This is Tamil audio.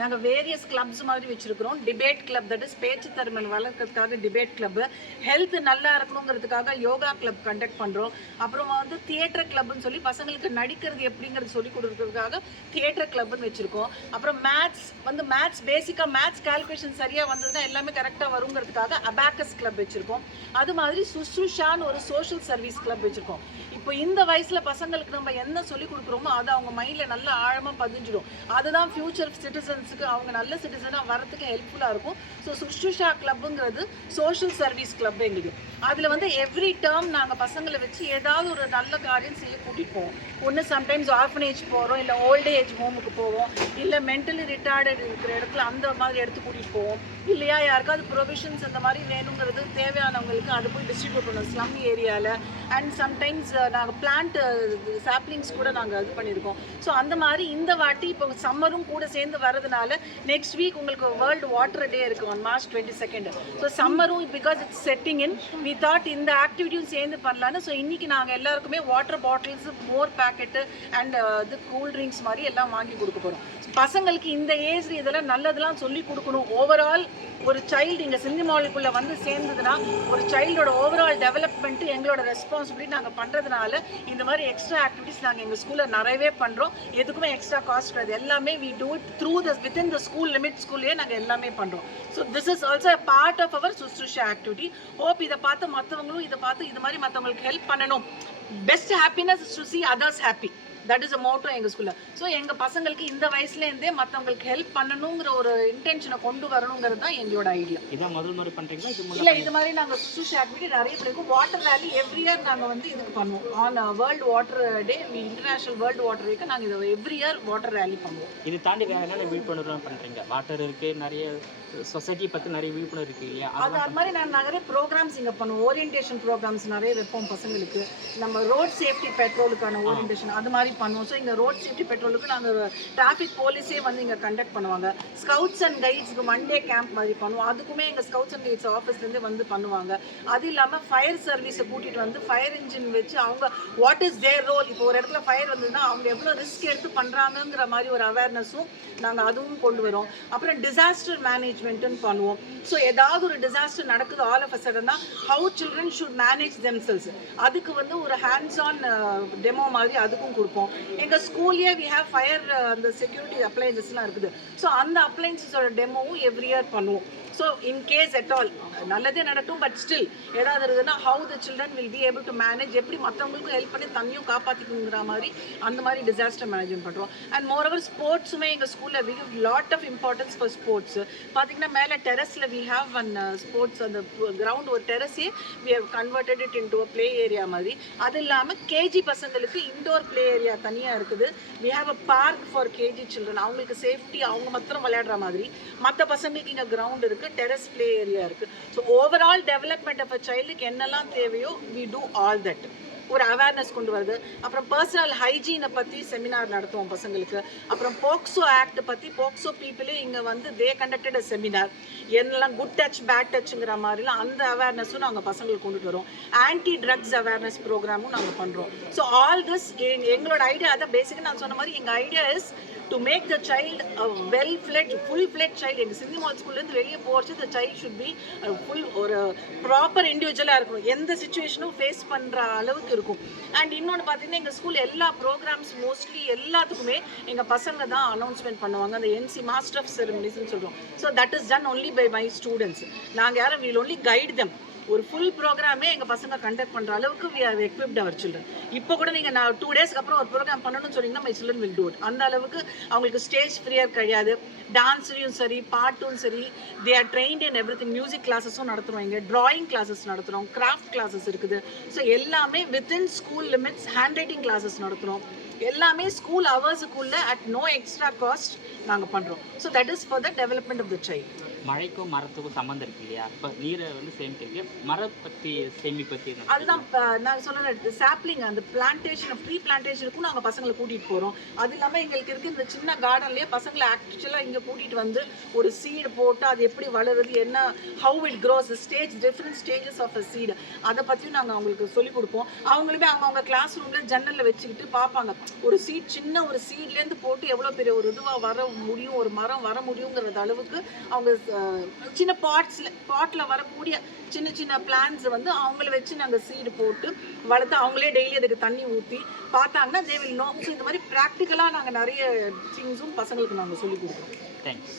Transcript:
நாங்கள் வேரியஸ் கிளப்ஸ் மாதிரி வச்சுருக்கிறோம். டிபேட் கிளப், தட் இஸ் பேச்சு திறமை வளர்க்கறதுக்காக டிபேட் கிளப்பு, ஹெல்த் நல்லா இருக்கணுங்கிறதுக்காக யோகா கிளப் கண்டக்ட் பண்ணுறோம். அப்புறம் வந்து தியேட்டர் கிளப்னு சொல்லி பசங்களுக்கு நடிக்கிறது எப்படிங்கிறது சொல்லி கொடுக்கறதுக்காக தியேட்டர் கிளப்னு வச்சுருக்கோம். அப்புறம் மேத்ஸ் பேசிக்காக மேத்ஸ் கால்குலேஷன் சரியாக வந்ததுன்னா எல்லாமே கரெக்டாக வருங்கிறதுக்காக அபாக்கஸ் கிளப் வச்சுருக்கோம். அது மாதிரி சுஷ்ருஷான்னு ஒரு சோஷியல் சர்வீஸ் கிளப் வச்சுருக்கோம். இப்போ இந்த வயசில் பசங்களுக்கு நம்ம என்ன சொல்லிக் கொடுக்குறோமோ அது அவங்க மைண்டில் நல்லா ஆழமாக பதிஞ்சிடும். அதுதான் ஃபியூச்சர் சிட்டிசன்ஸுக்கு அவங்க நல்ல சிட்டிசனாக வரத்துக்கு ஹெல்ப்ஃபுல்லாக இருக்கும். ஸோ சுஷ்ருஷா கிளப்புங்கிறது சோஷியல் சர்வீஸ் கிளப் எங்களுக்கு. அதில் வந்து எவ்ரி டேர்ம் நாங்கள் பசங்களை வச்சு ஏதாவது ஒரு நல்ல காரியம் செய்ய கூட்டிகிட்டு போவோம். ஒன்று சம்டைம்ஸ் ஆர்ஃபனேஜ் போகிறோம், இல்லை ஓல்டு ஏஜ் ஹோமுக்கு போவோம், இல்லை மென்டலி ரிட்டார்டட் இருக்கிற இடத்துல அந்த மாதிரி எடுத்து கூட்டிகிட்டு போவோம். இல்லையா யாருக்காவது ப்ரொவிஷன்ஸ் அந்த மாதிரி வேணுங்கிறது தேவையானவங்களுக்கு அதை போய் டிஸ்ட்ரிபியூட் பண்ணுவோம் ஸ்லம் ஏரியாவில். அண்ட் சம்டைம்ஸ் நாங்கள் பிளான்ட் சாப்ளிங்ஸ் கூட நாங்கள் இது பண்ணியிருக்கோம். ஸோ அந்த மாதிரி இந்த வாட்டி இப்போ சம்மரும் கூட சேர்ந்து வரதுனால நெக்ஸ்ட் வீக் உங்களுக்கு வேர்ல்டு வாட்டர் டே இருக்குது on March 22. ஸோ சம்மரும் because it's setting in, we thought இந்த ஆக்டிவிட்டியும் சேர்ந்து பண்ணலான்னு. ஸோ இன்றைக்கி நாங்கள் எல்லாருக்குமே வாட்டர் பாட்டில்ஸு, மோர் பேக்கெட்டு அண்ட் இது கூல் ட்ரிங்க்ஸ் மாதிரி எல்லாம் வாங்கி கொடுக்க போகிறோம். பசங்களுக்கு இந்த ஏஜ் இதெல்லாம் நல்லதெல்லாம் சொல்லி கொடுக்கணும். ஓவரால் ஒரு சைல்டு இங்கே சினிமாவுக்குள்ளே வந்து சேர்ந்ததுன்னா ஒரு சைல்டோட ஓவரால் டெவலப்மெண்ட்டு எங்களோட ரெஸ்பான்சிபிலிட்டி நாங்கள் பண்ணுறதுனால இந்த மாதிரி எக்ஸ்ட்ரா ஆக்டிவிட்டிஸ் நாங்கள் எங்கள் ஸ்கூலில் நிறையவே பண்ணுறோம். எதுக்குமே எக்ஸ்ட்ரா காஸ்ட் கிடையாது. எல்லாமே we do it through the within the school limit ஸ்கூல்லேயே நாங்கள் எல்லாமே பண்ணுறோம். So this is also a part of our Sushrusha activity. Hope இதை பார்த்து மற்றவங்களும் இதை பார்த்து இது மாதிரி மற்றவங்களுக்கு ஹெல்ப் பண்ணணும். Best happiness is to see others happy. That is a motto எங்கள் ஸ்கூலில். ஸோ எங்கள் பசங்களுக்கு இந்த வயசுலேருந்தே மற்றவங்களுக்கு ஹெல்ப் பண்ணணுங்கிற ஒரு இன்டென்ஷனை கொண்டு வரணுங்கிறது தான் எங்களோட ஐடியா. இதான் முதல் மாதிரி பண்ணுறீங்களா? இல்லை, இது மாதிரி நாங்கள் சுஷ்ருஷா ஆக்டிவிட்டி நிறைய பண்ணியிருக்கோம். வாட்டர் ரேலி எவ்ரி இயர் நாங்கள் வந்து இதுக்கு பண்ணுவோம். On world water day, international world water டேக்கு நாங்கள் இதை எவ்ரி இயர் வாட்டர் ரேலி பண்ணுவோம். இது தாண்டி வேறு என்னென்ன விழிப்புணர்வு பண்ணுறீங்க? வாட்டர் இருக்குது, நிறைய சொசைட்டி பற்றி நிறைய விழிப்புணர்வு இருக்குது இல்லையா? அது மாதிரி நான் நிறைய ப்ரோக்ராம்ஸ் இங்கே பண்ணுவோம். ஓரியன்டேஷன் ப்ரோக்ராம்ஸ் நிறைய வைப்போம் பசங்களுக்கு. நம்ம ரோட் சேஃப்டி பெட்ரோலுக்கான ஓரியன்டேஷன் அது மாதிரி பண்ணுவோம். ஸோ இங்கே ரோட் சேஃப்டி பெட்ரோலுக்கு நாங்கள் டிராஃபிக் போலீஸே வந்து இங்கே கண்டக்ட் பண்ணுவாங்க. ஸ்கவுட்ஸ் அண்ட் கைட்ஸ்க்கு மண்டே கேம்ப் மாதிரி பண்ணுவோம். அதுக்குமே எங்கள் ஸ்கவுட்ஸ் அண்ட் கைட்ஸ் ஆஃபீஸ்லேருந்து வந்து பண்ணுவாங்க. அது இல்லாமல் ஃபயர் சர்வீஸை கூட்டிகிட்டு வந்து ஃபயர் இன்ஜின் வச்சு அவங்க வாட் இஸ் தேர் ரோல், இப்போ ஒரு இடத்துல ஃபயர் வந்ததுன்னா அவங்க எவ்வளோ ரிஸ்க் எடுத்து பண்ணுறாங்கங்கிற மாதிரி ஒரு அவேர்னஸும் நாங்கள் அதுவும் கொண்டு வரோம். அப்புறம் டிசாஸ்டர் மேனேஜ்மெண்ட்டுன்னு பண்ணுவோம். ஸோ ஏதாவது ஒரு டிசாஸ்டர் நடக்குது ஆல் ஆஃப் அ சடன்னா how children should manage themselves, அதுக்கு வந்து ஒரு ஹேண்ட்ஸ் ஆன் டெமோ மாதிரி அதுக்கும் கொடுப்போம். எங்கள் ஸ்கூல்லேயே வி ஹேவ் ஃபயர் அந்த செக்யூரிட்டி அப்ளையன்சஸ்லாம் இருக்குது. ஸோ அந்த அப்ளையன்சஸோட டெமோவும் எவ்ரி இயர் பண்ணுவோம். So in case at all நல்லதே நடக்கும், பட் ஸ்டில் ஏதாவது இருக்குதுன்னா how the children will be able to manage, எப்படி மற்றவங்களுக்கும் ஹெல்ப் பண்ணி தண்ணியும் காப்பாற்றிக்குங்கிற மாதிரி அந்த மாதிரி டிசாஸ்டர் மேனேஜ்மெண்ட் பண்ணுறோம். அண்ட் மோரோவர் ஸ்போர்ட்ஸுமே எங்கள் ஸ்கூலில் we give lot of importance for sports. பார்த்தீங்கன்னா மேலே டெரஸில் வி ஹேவ் ஒன் ஸ்போர்ட்ஸ், அந்த கிரவுண்ட் ஒரு டெரஸே we have converted it into a play area மாதிரி. அது இல்லாமல் கேஜி பசங்களுக்கு இண்டோர் ப்ளே ஏரியா தனியாக இருக்குது. We have a park for KG children, அவங்களுக்கு சேஃப்டி அவங்க மாத்திரம் விளையாடுற மாதிரி. மற்ற பசங்களுக்கு இங்கே கிரவுண்ட் இருக்குது, டெரஸ் ப்ளே ஏரியா இருக்குது. So overall development of a சைல்டுக்கு என்னெல்லாம் தேவையோ வி டூ ஆல் தட். ஒரு அவேர்னஸ் கொண்டு வருது. அப்புறம் பர்சனல் ஹைஜீனை பற்றி செமினார் நடத்துவோம் பசங்களுக்கு. அப்புறம் போக்சோ ஆக்ட் பற்றி போக்சோ பீப்புளே இங்கே வந்து தே கண்டக்டட் அ செமினார். என்னெல்லாம் குட் டச் பேட் டச்சுங்கிற மாதிரிலாம் அந்த அவேர்னஸும் நாங்கள் பசங்களுக்கு கொண்டுட்டு வரோம். ஆன்டி ட்ரக்ஸ் அவேர்னஸ் ப்ரோக்ராமும் நாங்கள் பண்ணுறோம். ஸோ ஆல் திஸ் எங்களோட ஐடியா அதான். பேசிக்காக நான் சொன்ன மாதிரி எங்கள் idea is to make the child a well-fledged, full-fledged child. எங்கள் சிந்தி மால் ஸ்கூல்லேருந்து வெளியே போச்சு the child should be full ஒரு ப்ராப்பர் இண்டிவிஜுவலாக இருக்கணும். எந்த சுச்சுவேஷனும் ஃபேஸ் பண்ணுற அளவுக்கு இருக்கும். அண்ட் இன்னொன்று பார்த்தீங்கன்னா எங்கள் ஸ்கூல் எல்லா ப்ரோக்ராம்ஸ் மோஸ்ட்லி எல்லாத்துக்குமே எங்கள் பசங்க தான் அனௌன்ஸ்மெண்ட் பண்ணுவாங்க. அந்த என்சி மாஸ்டர் ஆஃப் செரமனிஸ்ன்னு சொல்கிறோம். So that is done only by my students. நாங்கள் யாரும் வில் ஒன்லி கைட் தம். ஒரு ஃபுல் ப்ரோக்ராமே எங்கள் பசங்க கண்டக்ட் பண்ணுற அளவுக்கு we have equipped our children. இப்போ கூட நீங்கள் நான் 2 டேஸ்க்கு அப்புறம் ஒரு ப்ரோக்ராம் பண்ணணும்னு சொன்னீங்கன்னா my children will do it. அந்த அளவுக்கு அவங்களுக்கு ஸ்டேஜ் ஃப்ரீயாக கிடையாது. டான்ஸ்லையும் சரி, பாட்டும் சரி, they are trained in everything. Music கிளாஸஸும் நடத்துகிறோம், இங்கே ட்ராயிங் கிளாஸஸ் நடத்துகிறோம், கிராஃப்ட் கிளாஸஸ் இருக்குது. ஸோ எல்லாமே within school limits. Handwriting classes நடத்துகிறோம். எல்லாமே ஸ்கூல் ஹவர்ஸுக்குள்ளே அட் நோ எக்ஸ்ட்ரா காஸ்ட் நாங்கள் பண்ணுறோம். So that is for the development of the child. மழைக்கும் மரத்துக்கும் சம்மந்தம் இருக்கு இல்லையா? இப்போ நீரை வந்து சேமிக்கிறதுக்கு மரம் பற்றி சேமிப்பு பற்றி அதுதான் நான் சொல்ல சாப்ளிங் அந்த பிளான்டேஷன் ட்ரீ பிளான்டேஷனுக்கும் நாங்கள் பசங்களை கூட்டிகிட்டு போகிறோம். அது இல்லாமல் எங்களுக்கு இருக்க இந்த சின்ன கார்டன்லேயே பசங்களை ஆக்சுவலாக இங்கே கூட்டிகிட்டு வந்து ஒரு சீடு போட்டு அது எப்படி வளருது, என்ன how it grows, different stages of a seed, அதை பற்றியும் நாங்கள் அவங்களுக்கு சொல்லிக் கொடுப்போம். அவங்களுமே அவங்க கிளாஸ் ரூமில் ஜன்னலில் வச்சுக்கிட்டு பார்ப்பாங்க. ஒரு சீட் சின்ன ஒரு சீட்லேருந்து போட்டு எவ்வளோ பெரிய ஒரு இதுவாக வர முடியும், ஒரு மரம் வர முடியுங்கிறது அளவுக்கு அவங்க சின்ன பாட்டில் வரக்கூடிய சின்ன சின்ன பிளான்ஸ் வந்து அவங்கள வச்சு நாங்கள் சீடு போட்டு வளர்த்து அவங்களே டெய்லி அதுக்கு தண்ணி ஊற்றி பார்த்தாங்கன்னா தே வில் நோ. ஸோ இந்த மாதிரி ப்ராக்டிக்கலாக நாங்கள் நிறைய திங்ஸும் பசங்களுக்கு நாங்கள் சொல்லிக் கொடுக்குறோம். தேங்க்ஸ்.